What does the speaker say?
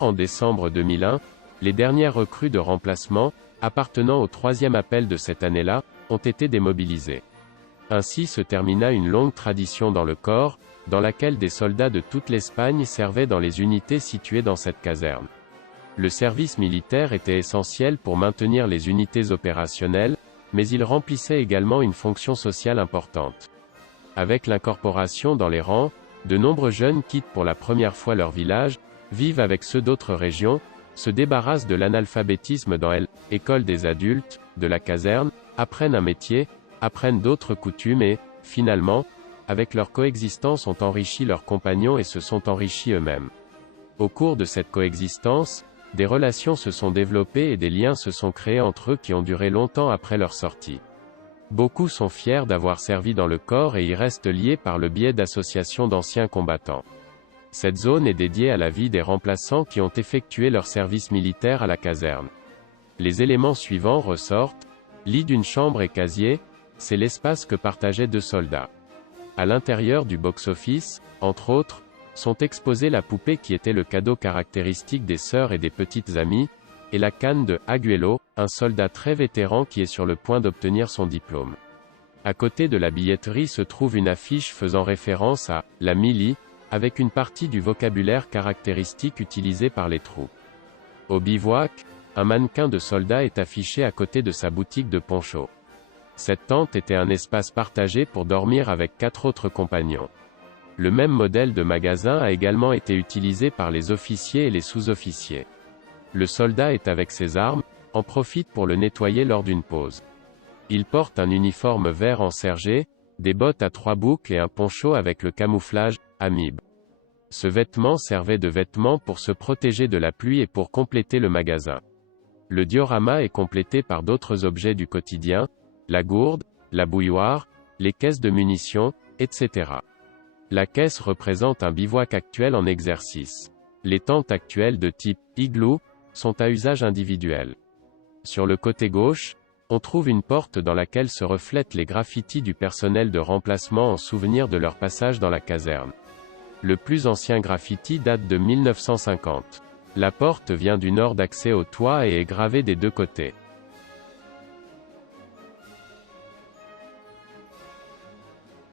En décembre 2001, les dernières recrues de remplacement, appartenant au troisième appel de cette année-là, ont été démobilisées. Ainsi se termina une longue tradition dans le corps, dans laquelle des soldats de toute l'Espagne servaient dans les unités situées dans cette caserne. Le service militaire était essentiel pour maintenir les unités opérationnelles, mais il remplissait également une fonction sociale importante. Avec l'incorporation dans les rangs, de nombreux jeunes quittent pour la première fois leur village, vivent avec ceux d'autres régions, se débarrassent de l'analphabétisme dans l'école des adultes, de la caserne, apprennent un métier, apprennent d'autres coutumes et, finalement, avec leur coexistence ont enrichi leurs compagnons et se sont enrichis eux-mêmes. Au cours de cette coexistence, des relations se sont développées et des liens se sont créés entre eux qui ont duré longtemps après leur sortie. Beaucoup sont fiers d'avoir servi dans le corps et y restent liés par le biais d'associations d'anciens combattants. Cette zone est dédiée à la vie des remplaçants qui ont effectué leur service militaire à la caserne. Les éléments suivants ressortent. Lit d'une chambre et casier, c'est l'espace que partageaient deux soldats. À l'intérieur du box-office, entre autres, sont exposés la poupée qui était le cadeau caractéristique des sœurs et des petites amies, et la canne de Aguelo, un soldat très vétéran qui est sur le point d'obtenir son diplôme. À côté de la billetterie se trouve une affiche faisant référence à la Mili, avec une partie du vocabulaire caractéristique utilisé par les troupes. Au bivouac, un mannequin de soldat est affiché à côté de sa boutique de ponchos. Cette tente était un espace partagé pour dormir avec 4 autres compagnons. Le même modèle de magasin a également été utilisé par les officiers et les sous-officiers. Le soldat est avec ses armes, en profite pour le nettoyer lors d'une pause. Il porte un uniforme vert ensergé, des bottes à 3 boucles et un poncho avec le camouflage amibe. Ce vêtement servait de vêtement pour se protéger de la pluie et pour compléter le magasin. Le diorama est complété par d'autres objets du quotidien, la gourde, la bouilloire, les caisses de munitions, etc. La caisse représente un bivouac actuel en exercice. Les tentes actuelles de type igloo sont à usage individuel. Sur le côté gauche, on trouve une porte dans laquelle se reflètent les graffitis du personnel de remplacement en souvenir de leur passage dans la caserne. Le plus ancien graffiti date de 1950. La porte vient du nord d'accès au toit et est gravée des deux côtés.